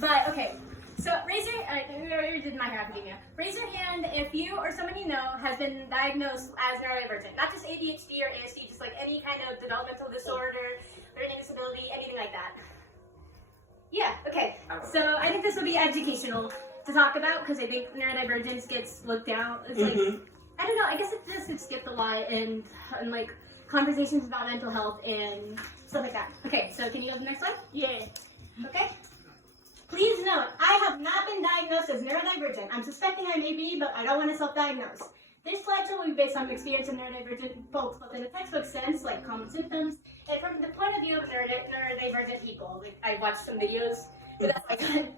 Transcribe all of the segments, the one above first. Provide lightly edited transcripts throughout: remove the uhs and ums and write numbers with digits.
But okay, so raise your. We already did My Hero Academia. Raise your hand if you or someone you know has been diagnosed as neurodivergent, not just ADHD or ASD, just like any kind of developmental disorder, learning disability, anything like that. Yeah. Okay. So I think this will be educational to talk about because I think neurodivergence gets looked down. It's like I don't know. I guess it just gets skipped a lot and like conversations about mental health and stuff like that. Okay. So can you go to the next slide? Yeah. Okay. Please note, I have not been diagnosed as neurodivergent. I'm suspecting I may be, but I don't want to self-diagnose. This slideshow will be based on the experience of neurodivergent folks, both in a textbook sense, like common symptoms, and from the point of view of neurodivergent people. Like, I watched some videos, but that's like,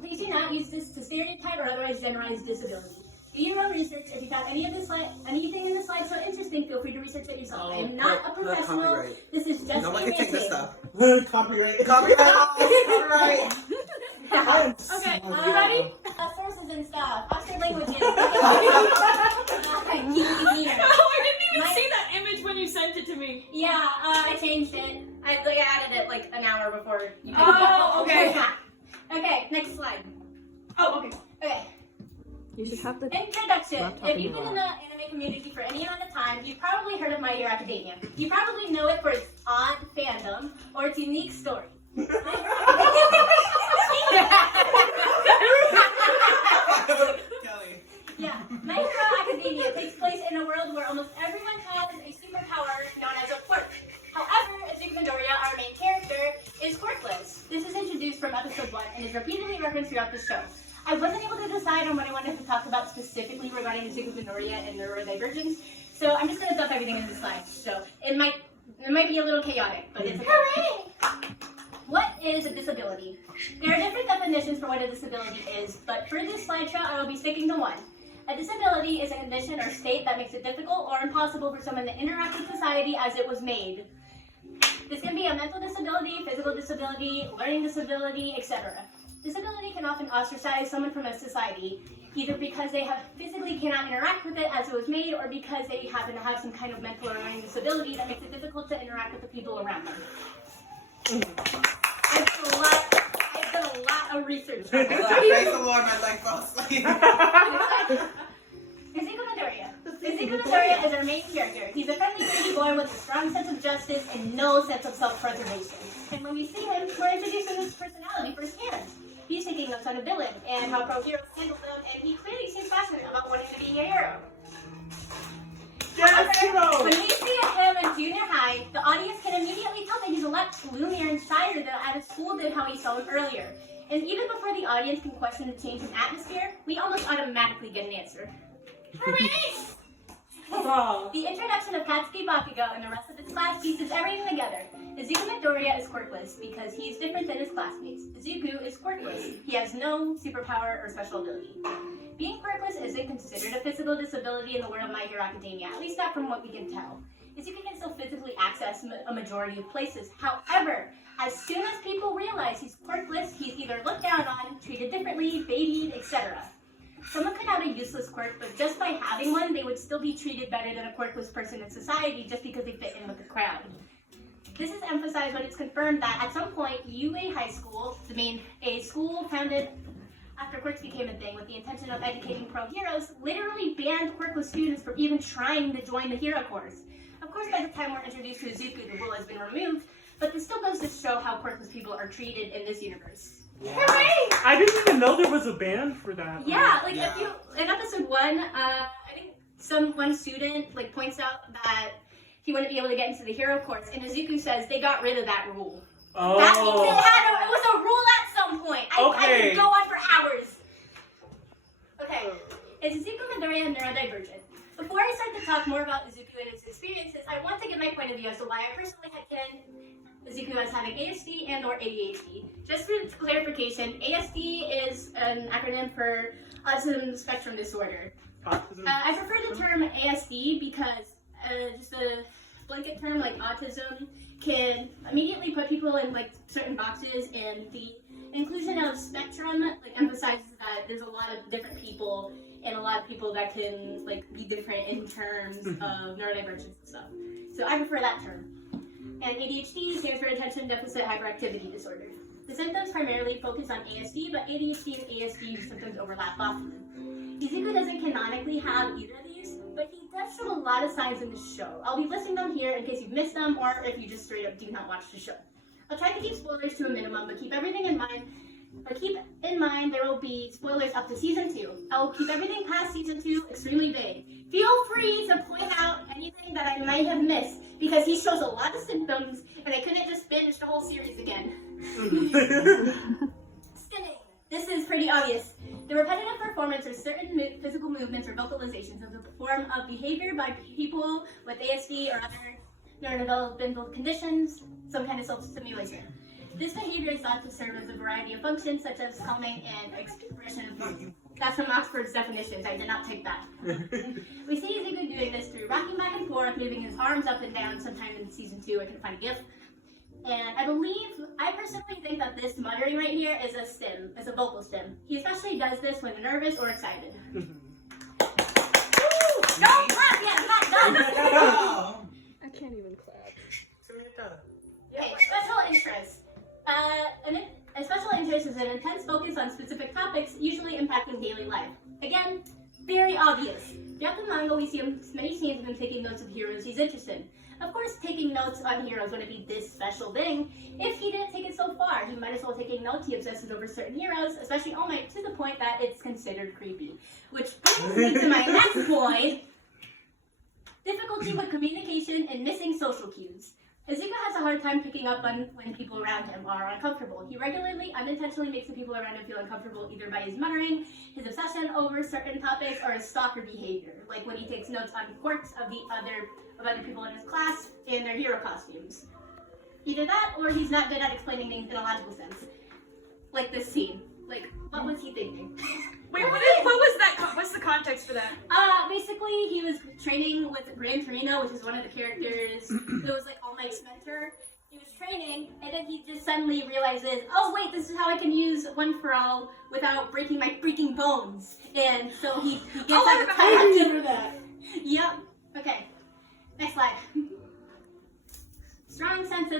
please do not use this to stereotype or otherwise generalize disability. Do your own research. If you found anything in the slide so interesting, feel free to research it yourself. I am not a professional. This is just no one can take this stuff. Copyright. Copyright. Okay, you ready? Sources and stuff. Oxford languages. Oh, I didn't even see that image when you sent it to me. Yeah, I changed it. I added it like an hour before you did. Oh, okay. Okay, next slide. Oh, okay. Okay. You should have the Introduction. If you've been in the anime community for any amount of time, you've probably heard of My Hero Academia. You probably know it for its odd fandom or its unique story. Kelly. Yeah, My Hero Academia takes place in a world where almost everyone has a superpower known as a quirk. However, Izuku Midoriya, our main character, is quirkless. This is introduced from episode 1 and is repeatedly referenced throughout the show. I wasn't able to decide on what I wanted to talk about specifically regarding Izuku Midoriya and neurodivergence, so I'm just going to dump everything in this slide. So it might be a little chaotic, but it's okay. Hooray! What is a disability? There are different definitions for what a disability is, but for this slideshow, I will be sticking to one. A disability is a condition or state that makes it difficult or impossible for someone to interact with society as it was made. This can be a mental disability, physical disability, learning disability, etc. Disability can often ostracize someone from a society, either because they physically cannot interact with it as it was made, or because they happen to have some kind of mental or learning disability that makes it difficult to interact with the people around them. I've done a lot of research. Praise the Lord, my leg fell asleep. Izuku Midoriya. Izuku Midoriya is our main character. He's a friendly baby boy with a strong sense of justice and no sense of self-preservation. And when we see him, we're introduced to his personality firsthand. He's taking notes on a villain and how pro heroes handle them, and he clearly seems passionate about wanting to be a hero. Yes, hero! When we see him in junior high, the audience can immediately tell that he's a lot gloomier and shyer than at school than how we saw him earlier. And even before the audience can question the change in atmosphere, we almost automatically get an answer. Hooray! The introduction of Katsuki Bakugo and the rest of its class pieces everything together. Izuku Midoriya is quirkless because he's different than his classmates. Izuku is quirkless. He has no superpower or special ability. Being quirkless isn't considered a physical disability in the world of My Hero Academia, at least not from what we can tell. Izuku can still physically access a majority of places. However, as soon as people realize he's quirkless, he's either looked down on, treated differently, babied, etc. Someone could have a useless quirk, but just by having one, they would still be treated better than a quirkless person in society just because they fit in with the crowd. This is emphasized when it's confirmed that at some point, UA High School, a school founded after quirks became a thing with the intention of educating pro heroes, literally banned quirkless students from even trying to join the hero course. Of course, by the time we're introduced to Izuku, the rule has been removed, but this still goes to show how quirkless people are treated in this universe. Yeah. Hooray! I didn't even know there was a ban for that. Yeah, like if you in episode 1, I think one student like points out that he wouldn't be able to get into the hero course, and Izuku says they got rid of that rule. Oh. That means it was a rule at some point. I could go on for hours. Okay, is Izuku Midoriya neurodivergent? Before I start to talk more about Izuku and his experiences, I want to give my point of view as to why I personally had Izuku as having ASD and or ADHD. Just for clarification, ASD is an acronym for Autism Spectrum Disorder. I prefer the term ASD because just a blanket term like autism can immediately put people in like certain boxes, and the inclusion of spectrum like emphasizes that there's a lot of different people and a lot of people that can like be different in terms of neurodivergence and stuff. So I prefer that term. And ADHD stands for Attention Deficit Hyperactivity Disorder. The symptoms primarily focus on ASD, but ADHD and ASD symptoms overlap often. Izuku doesn't canonically have either of these, but he does show a lot of signs in the show. I'll be listing them here in case you've missed them or if you just straight up do not watch the show. I'll try to keep spoilers to a minimum, but keep everything in mind. But keep in mind there will be spoilers up to season 2. I will keep everything past season 2 extremely vague. Feel free to point out anything that I might have missed because he shows a lot of symptoms and I couldn't just binge the whole series again. Spinning. This is pretty obvious. The repetitive performance or certain physical movements or vocalizations of the form of behavior by people with ASD or other neurodevelopmental conditions, some kind of self-stimulation. This behavior is thought to serve as a variety of functions such as calming and expression. That's from Oxford's definitions. I did not take that. We see Izuku doing this through rocking back and forth, moving his arms up and down. Sometime in season 2, I can find a GIF. And I personally think that this muttering right here is a stim, is a vocal stim. He especially does this when nervous or excited. Don't clap yet, I'm not done. Oh. I can't even clap. Okay, special interest. A special interest is an intense focus on specific topics, usually impacting daily life. Again, very obvious. Throughout the manga, we see many scenes of him taking notes of heroes he's interested in. Of course, taking notes on heroes wouldn't be this special thing. If he didn't take it so far, he might as well taking notes. He obsesses over certain heroes, especially All Might, to the point that it's considered creepy. Which brings me to my next point. Difficulty with communication and missing social cues. Izuku has a hard time picking up on when people around him are uncomfortable. He regularly, unintentionally makes the people around him feel uncomfortable either by his muttering, his obsession over certain topics, or his stalker behavior, like when he takes notes on quirks of other people in his class and their hero costumes. Either that, or he's not good at explaining things in a logical sense. Like this scene. Like, what was he thinking? Wait, what was that? What's the context for that? Basically, he was training with Gran Torino, which is one of the characters. It was like All Might's mentor. He was training, and then he just suddenly realizes, oh wait, this is how I can use One for All without breaking my freaking bones. And so he gets out of time. I remember that. Yep. Okay. Next slide. Strong sense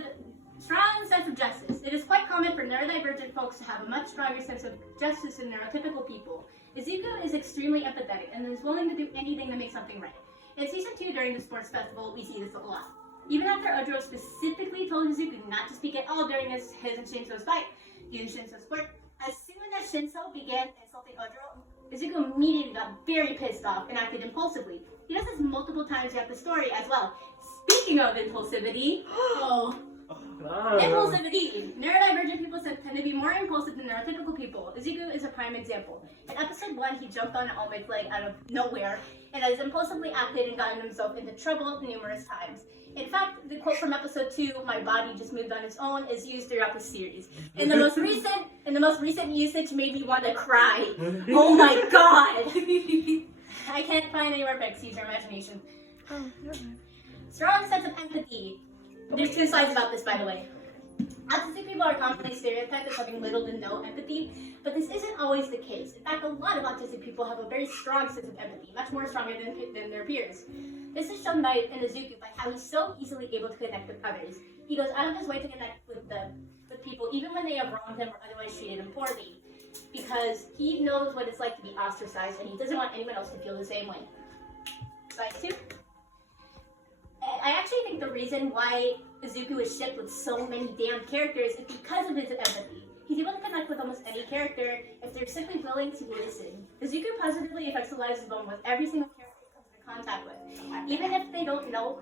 of justice. It is quite common for neurodivergent folks to have a much stronger sense of justice than neurotypical people. Izuku is extremely empathetic and is willing to do anything to make something right. In season 2, during the sports festival, we see this a lot. Even after Ojiro specifically told Izuku not to speak at all during his and Shinso's fight, using Shinso's quirk, as soon as Shinso began insulting Ojiro, Izuku immediately got very pissed off and acted impulsively. He does this multiple times throughout the story as well. Speaking of impulsivity, impulsivity. Neurodivergent people tend to be more impulsive than neurotypical people. Izuku is a prime example. In episode 1, he jumped on All Might's leg out of nowhere and has impulsively acted and gotten himself into trouble numerous times. In fact, the quote from episode 2, "My body just moved on its own," is used throughout the series. In the most recent usage made me want to cry. Oh my god! I can't find anywhere but use your imagination. Strong sense of empathy. There's 2 slides about this, by the way. Autistic people are commonly stereotyped as having little to no empathy, but this isn't always the case. In fact, a lot of autistic people have a very strong sense of empathy, much more stronger than their peers. This is shown in Izuku by how he's so easily able to connect with others. He goes out of his way to connect with people, even when they have wronged him or otherwise treated him poorly, because he knows what it's like to be ostracized, and he doesn't want anyone else to feel the same way. Slide 2. I actually think the reason why Izuku is shipped with so many damn characters is because of his empathy. He's able to connect with almost any character if they're simply willing to listen. Izuku positively affects the lives of almost every single character he comes into contact with, even if they don't know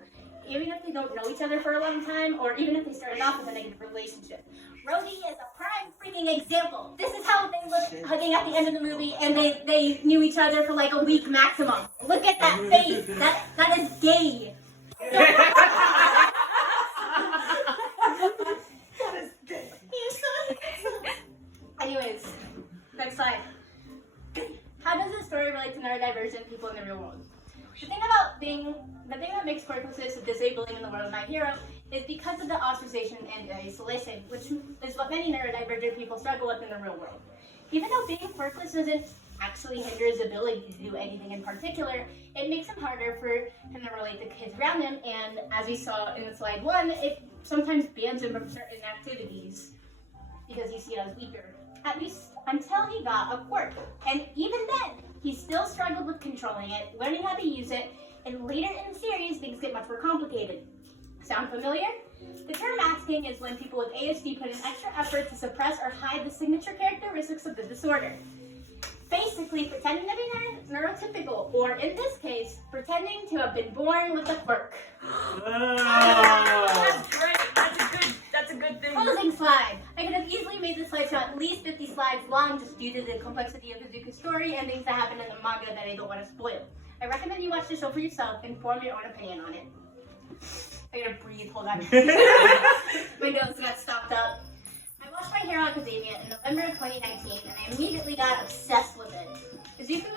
each other for a long time, or even if they started off with a negative relationship. Rhodey is a prime freaking example. This is how they look hugging at the end of the movie, and they knew each other for like a week maximum. Look at that face. That is gay. Anyways, next slide. How does this story relate to neurodivergent people in the real world? The thing that makes quirklessness disabling in the world of My Hero is because of the ostracization and isolation, which is what many neurodivergent people struggle with in the real world. Even though being quirkless doesn't actually hinder his ability to do anything in particular, it makes it harder for him to relate to kids around him, and as we saw in slide 1, it sometimes bans him from certain activities. because you see it as weaker. At least until he got a quirk. And even then, he still struggled with controlling it, learning how to use it, and later in the series, things get much more complicated. Sound familiar? The term masking is when people with ASD put in extra effort to suppress or hide the signature characteristics of the disorder. Basically, pretending to be neurotypical, or in this case, pretending to have been born with a quirk. That's great. That's a good thing. Closing slide. I could have easily made this slideshow at least 50 slides long just due to the complexity of Izuku's story and things that happen in the manga that I don't want to spoil. I recommend you watch the show for yourself and form your own opinion on it. I gotta breathe, hold on. My nose got stopped up. I watched My Hero Academia in November of 2019 and I immediately got obsessed with it. Izuku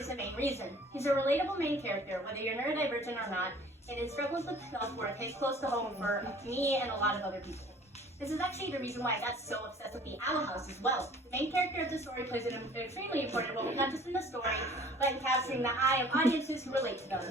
is the main reason. He's a relatable main character, whether you're neurodivergent or not, and his struggles with self-worth hits close to home for me and a lot of other people. This is actually the reason why I got so obsessed with the Owl House as well. The main character of the story plays an extremely important role, not just in the story, but in capturing the eye of audiences who relate to them.